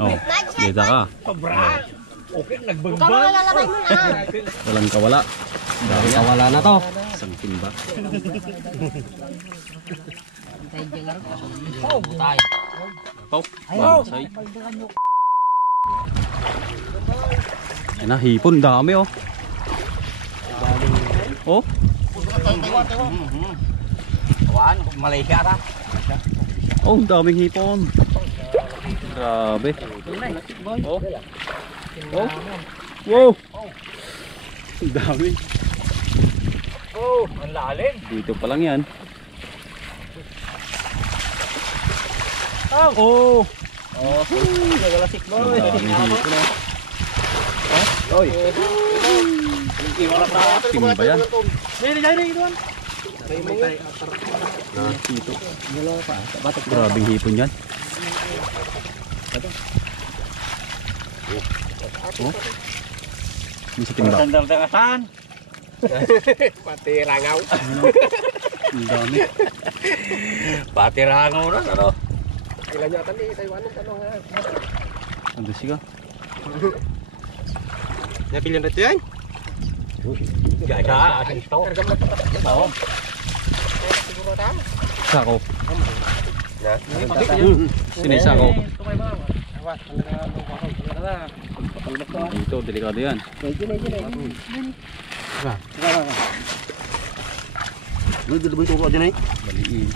Oh, kita ka. Okay, nagbangbang. Walang kawala. Dami Kawala na to. isang timba. Pau, bansay. Yan na, hipon, dami oh. Oh, Kawan, Malaysia ta. oh, daming hipon. Grabe. Oh. Oh. Wow. Ang dami. Oh, ang lalim. Dito pa lang yan. Oh. Oh, nagalasik mo. Ang daming hipon oh. Oy. Iwala ta. Timba yan. Dili doon. Dito. Grabing hipon yan. Oh. Ini sa timba. Sandal tangasan. Pati rangaw. Ang dami. Pati rangaw na ano. Ilan niya tadi Taiwan tanong nga. Ando siya. Napilihan na 'to yan. Gaga, ating ito. Oo. Siguro ta. Sako. Na. Sinisako. Awas, Dito, delikado yan. Lu dibentuk aja nih. Baliin.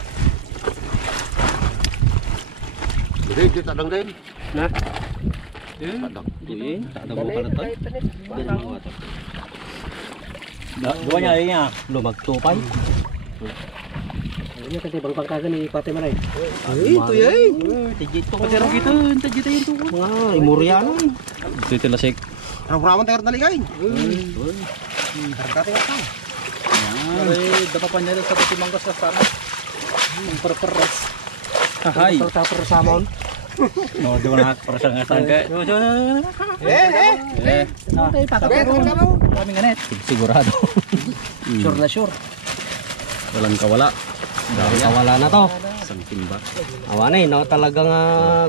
Jadi dia tak dang din. Nah. Tuin, tak ada mau karatay. Dua niya niya, lumagtupay. Ini kan bang pangkagan ni Pate Manay. Itu ya. Tigito. Pero kita, kita yung tuko. Mga imuriano. Ito yung tilasik. Raw-rawan tayo tali kain. Karkate ka ta. Dapat pa niya sa pati manggas ka sana. Perperes. Hahay. Tapos samon. No, di mana persengasan ka. Kami nganet. Sigurado. Sure na sure. Walang kawala. Dami kawala na to. Isang timba. Awan eh, no talagang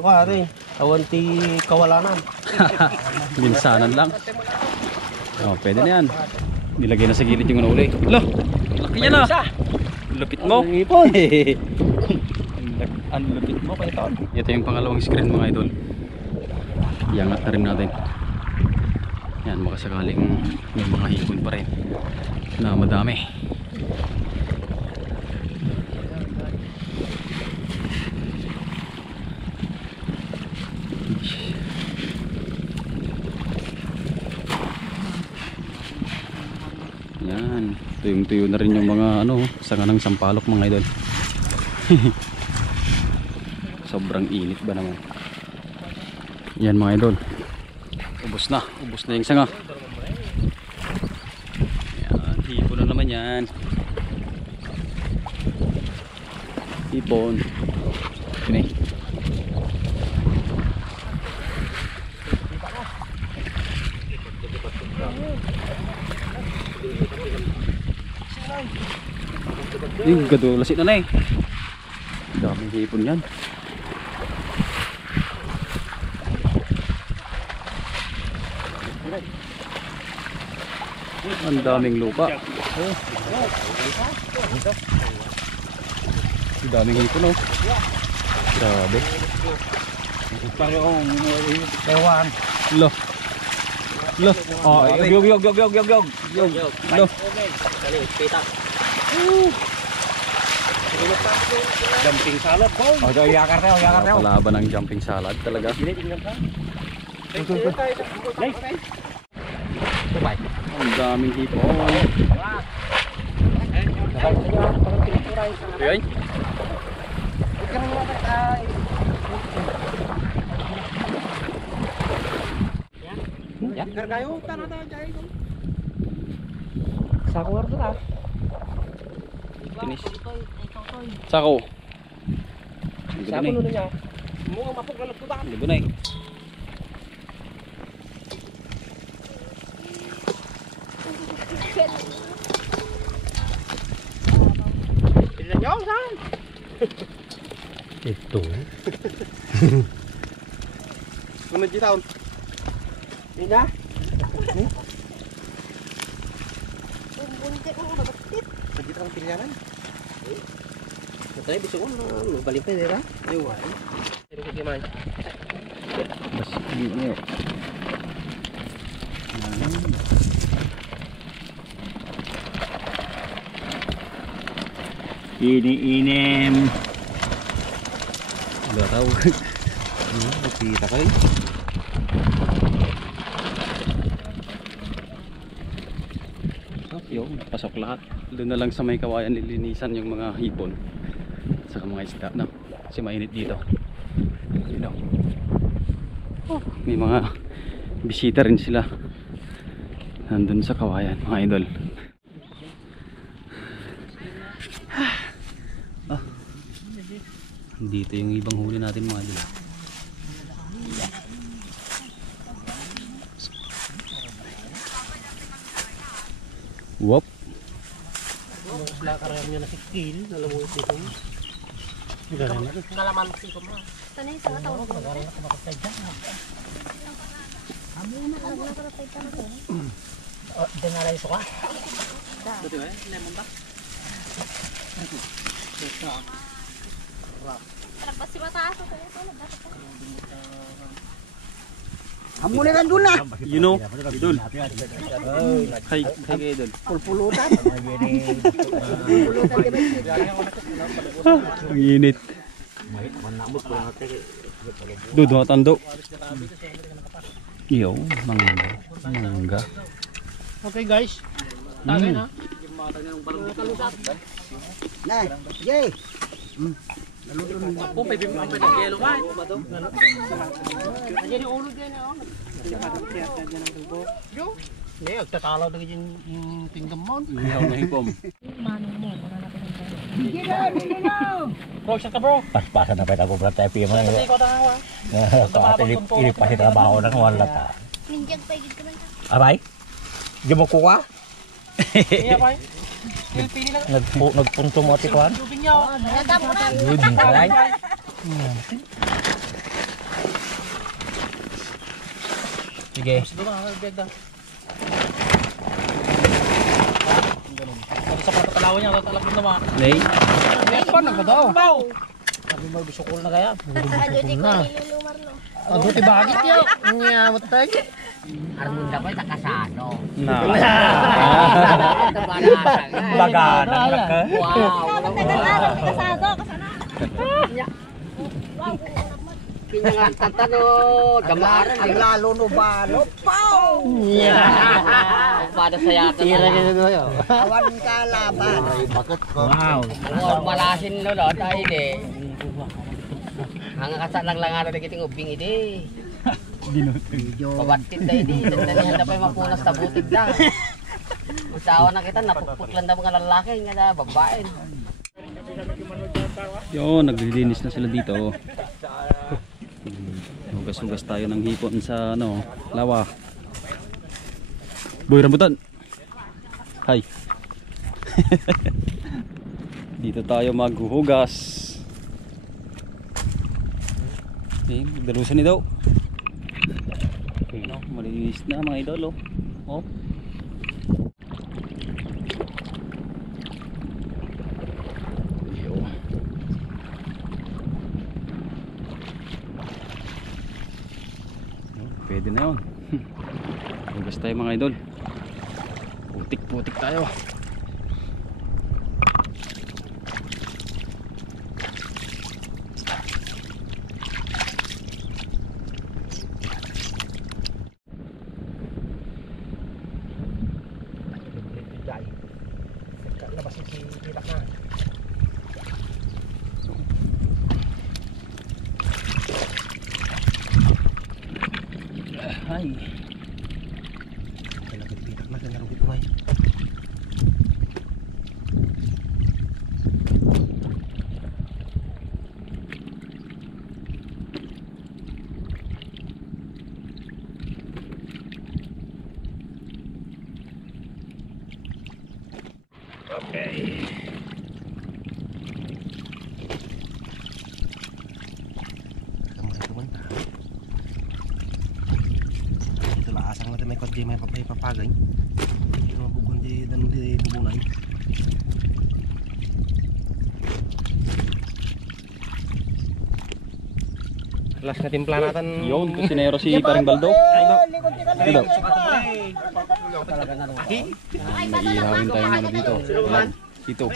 kuwari. Awan ti kawalanan. Minsanan lang. Oh, pwede na yan. Nilagay na sa gilid yung uli. Lo, laki yan ah. Lupit mo. Ang lupit mo kay Ton. Ito yung pangalawang screen mga idol. Iangat na rin natin. Yan, makasakaling may mga hipon pa rin na madami. Yan, tuyong-tuyo na rin yung mga sanga ng sampalok mga idol. Sobrang init ba naman. Yan mga idol. Ubos na yung sanga. Yan, hipon na naman yan. Hipon. Sini. Gadulasik na eh. Daming hipon yan. Ang daming lupa. Ang daming hipon oh. Grabe. Ewan. Lo. Lo. Oh, yog. Lo. Jumping salad po. Oh, yakar teo. Palaban ng jumping salad talaga. Ang daming hipon. Ayan. Sakuar tu lah. Finish. Sako. Saku nu niya. Mo mapog na nagtutan. Libo na eh. Ilan nyo saan? Ito. Sunod di taon. Hindi na. Bunti mo mabatit. Sunod di taon pilihan. Matay bisa ko balik pa dira. Yo ay. Pero ko gimana? Bas ini. Ini nggak tahu. Kita kali. Yung pasok lahat. Doon na lang sa may kawayan nilinisan yung mga hipon saka mga isda, no? Kasi mainit dito. You know. May mga bisita rin sila nandun sa kawayan, mga idol. Dito yung ibang huli natin, mga idol. Wop. Wala karami na si kill, alam mo ito. Ngalaman si ko mo. Tanay sa tawag ko. Oh, dengar iso ka. Dito eh, lemon ba? Terpas si mataas ko ito. Amo na kan dun na. You know, idol. Hi, idol. Pulpulutan. Ang init. Dudo tando. Iyo, mangga. Okay guys. Tagay na. Nay, yay. Oh, may bibig ang yellow white. Aja di ulo dia na. Yo. Ni agtatalaw na yung tinggamon. Iyaw na hipom. Bro, siya ka bro. Pas-pasan na pa ako pala tayo piyo mo. Kasi ko tangawa. Ilipas yung trabaho ng wala ta. Pinjag pa igid ka man ka. Abay? Di mo kuha? Iya bay. Pili lang. Nagpunto mo ati kuhan? Tubig niya. Nadam ko na. Good, kalay. Sige. Sa patatalawan niya, tatalapin naman. Nay, Yes, pa na daw. Bow. Sabi mo bisukol na kaya. Ano di ko nilulumar no. Ado ti bagit yo. Nya matay. Armon dapat takasano. na. Baganan na ka. Wow, tagal-araw kasado kasana. Wow, Kinyangan tatano, damaran ang lalo no balo. Pow! Pada saya Tira ka na yo. Awan ka laban. Wow. Malasin lo lo tayo de. Ang kasat lang lang ada kiting ubing ide. Babatit tayo di. Danihan na pa yung mapunas sa butig da. Usawa na kita napukpuk lang daw mga lalaki nga da babae. Yo, naglilinis na sila dito. Hugas-hugas tayo ng hipon sa ano, lawa. Boy rambutan. Hi. Dito tayo maghuhugas. Okay, dalusan ni daw. Okay, no, malinis na mga idol, oh. Oh. Yo. Pwede na yun. Hugas tayo mga idol. Putik-putik tayo. Ay. Okay. may papagay. Yung bubon di bubunay. Last na timpla natin. Yun, kusinero si Paring Baldo. Dito. Ihawin tayo ng dito. Ayan, dito.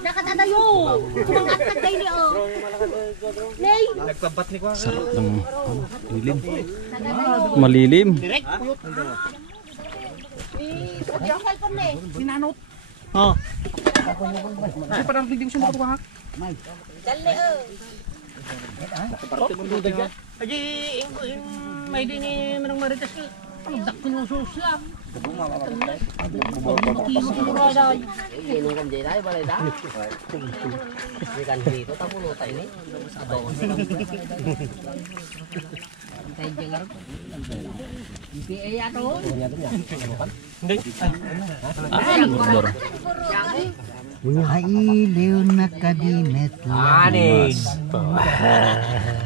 Nakatatayo! Kumangat kayo ni o. Nay! Nagpabat ni ko. Sarap ng malilim. Malilim. Ang cellphone na eh. Sinanot. Oh. Kasi parang biglang siya matuwak. Dali o. Aji, may din ni Manang Marites ko. Ang dakon ng susya. Inom kang jay tayo, balay tayo. Hindi kan dito, tapulo tayo ni. Tayo jengar. PA ato. Bordor. Iliw na kadimit Anin.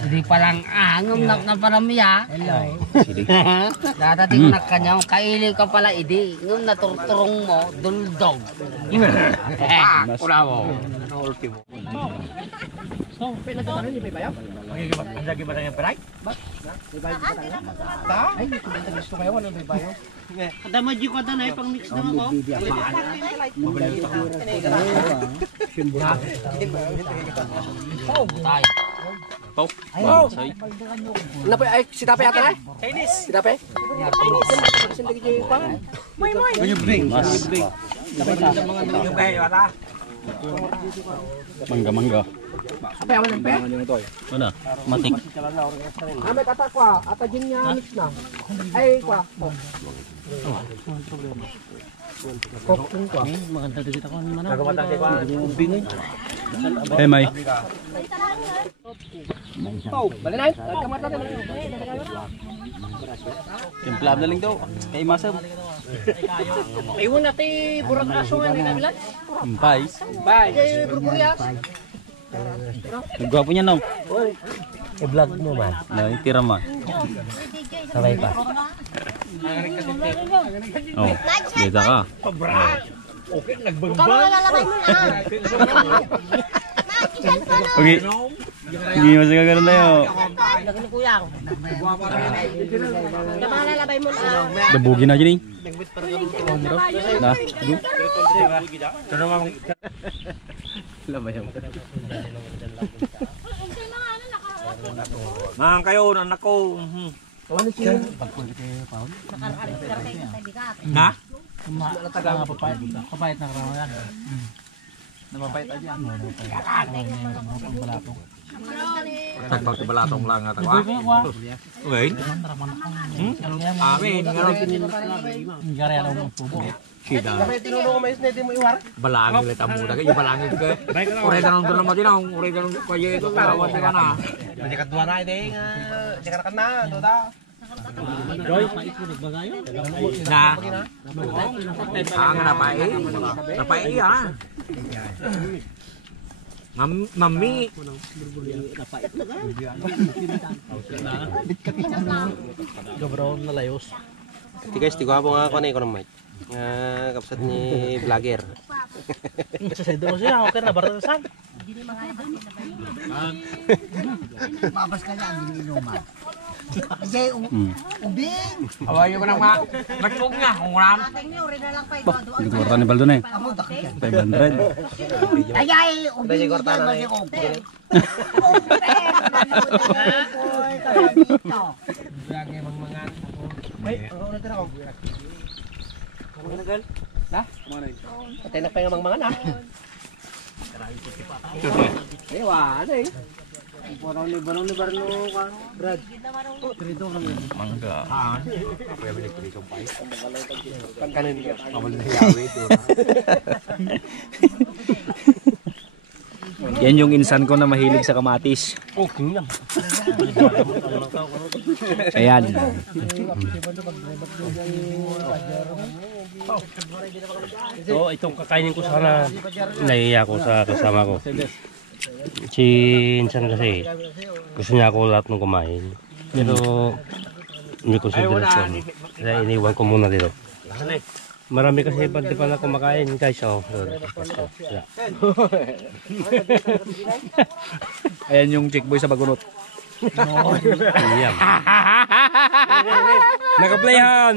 Hindi palang angom na paramiya. Hello. Dadating na kanya, kailiw ka pala idi. Ngum na turturong mo, duldog. Wala mo. Ano ultimo? Lagi ba na yung peray? Kadama di ko na pang mix na ako. Tayo. Pau. Bansay. Napay ay si Tapay ata ay? Si Tapay? Sindi ko pa. Mas. Mangga-mangga. Apay wala pe. Ano? Matik. Ame kata kwa, ata jin nya mix na. Ay kwa. Kokun kwa. Hey, May. Pau, balik na. Kamar natin. Timplab na lang daw. Kay Masam. Iwan natin burat aso nga ni Nabilan. Bye. Bye. Kay Burburias. Nagwapo niya no. I-vlog mo man. Na, itira ma. Sabay pa. Oh, dito ka. Okay, Ikaw mga lalabay mo na. Mag-cellphone o. Okay. Hindi mo siya gano'n tayo. Lagi ni kuya ko. Ikaw mga lalabay mo na. Dabugi na dyan eh. Na, Mang kayo, anak ko. Na? Kapait na karama yan. Napapait aja. Tagpag balatong lang at ako. Okay. Amin. Gari ano mo pubo. Sida. Kapay tinulong ko mais na di mo iwar. Balangin ulit ang muda. Kaya balangin ka. Uray ganun doon naman din ako. Uray ganun kaya ito. Karawat ka na. Hindi ka duwa na ide nga. Di ka na doda. Na. Ang napai. Napai ah. Mami. Gabro na layos. Di guys, di ko ako nga ako ng mic. Kapsat ni vlogger. Sa daw siya, okay na barasan. Mabas ka na ang inuman. Jay, ubing. Awayo ko nang magpug nga. Kung ram. nagkukurta ni Baldo na eh. 500. Ay, ubing. Patay na pa yung mga na. Aywa, ano eh. Parang libarong libarno ka, Brad. Mangga. Kuya bilik ko isang pais. Kanin ka. Amal na yawi ito. Yan yung insan ko na mahilig sa kamatis. Okay lang. Ayan. So, itong kakainin ko sana, naiiyak ko sa kasama ko. Si Insan kasi, gusto niya ako lahat ng kumain. Pero may konsiderasyon. Kaya iniwan ko muna dito. Marami kasi pati pa na kumakain guys. Oh. Yeah. Ayan yung chick boy sa bagunot. Yan. Naka-playhan.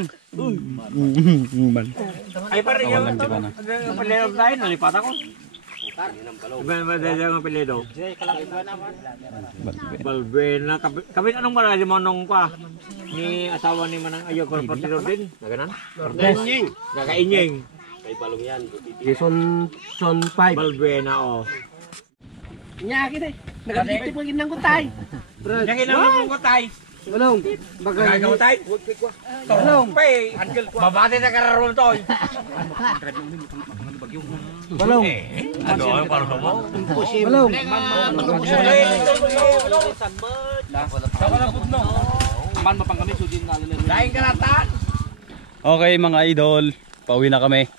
Ay, pare, Awan lang dyan na. yung pilido tayo, nalipat ako. Madali ang pilido. Balbena. Kabit anong marali mo nung pa? Ni asawa ni Manang Ayo, korportidor din. Naganan? Nagainying. Nagainying. Son 5. Balbena, oh. Nyaki deh. Nakadito po ginang kutay. Yang inang mo tay. Belum. Gagaw tay. Belum. Pay, babate na kararo to. Belum. Ano ang para mo? Belum. Daing karatan. Okay mga idol, pauwi na kami.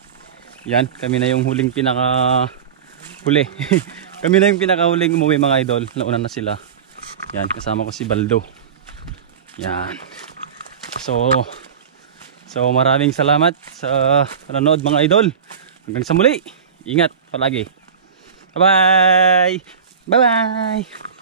Yan, kami na yung huling huli. Kami na yung pinakahuling umuwi mga idol. Nauna na sila. Yan, kasama ko si Baldo. Yan. So maraming salamat sa panonood mga idol. Hanggang sa muli. Ingat palagi. Bye-bye. Bye-bye.